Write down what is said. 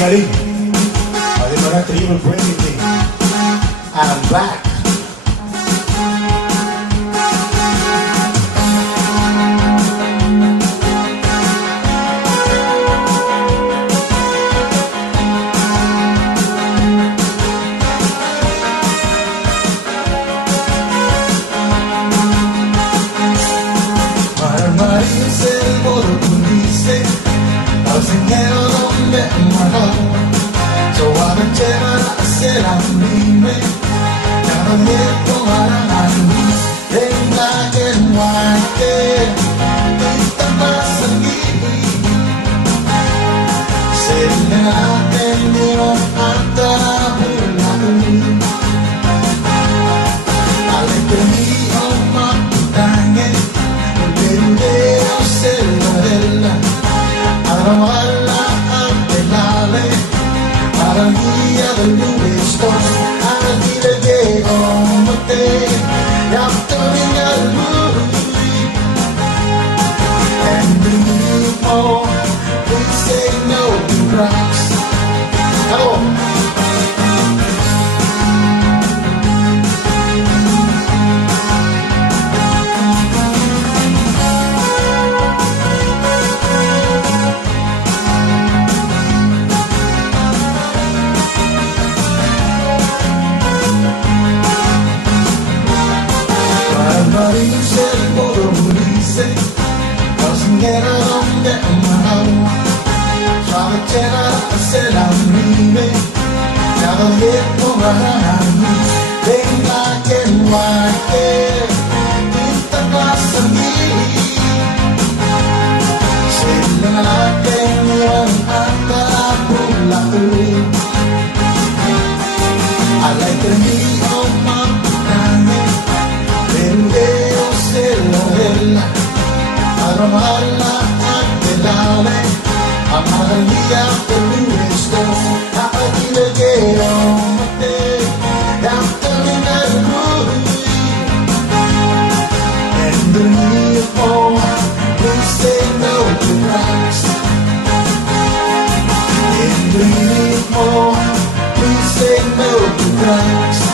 galing. O, di ba na triple pretty? I'm back. Es el modo que dice, al señor donde mano, so I'm a general, I said I'm leaving, now I'm here for my life, then black and white, it's the massacre, sitting out and you don't have to pull out, I like to be on my thing. Alla antelale, alla via del Luisto, alla dire che come te, e a tornare a lui. And before we say no to rocks, oh. Dice el modo dice, doesn't get along that mano. Try to tell her I said I'm leaving. Now the hit for around me, they black and white, it's the glass of me. Sitting like a young acapella. I like to be on my planet. Alla antelale, amare via per Luisto, a dire che non te, e a terminare lui. And before we say no to rocks, and before we say no to rocks.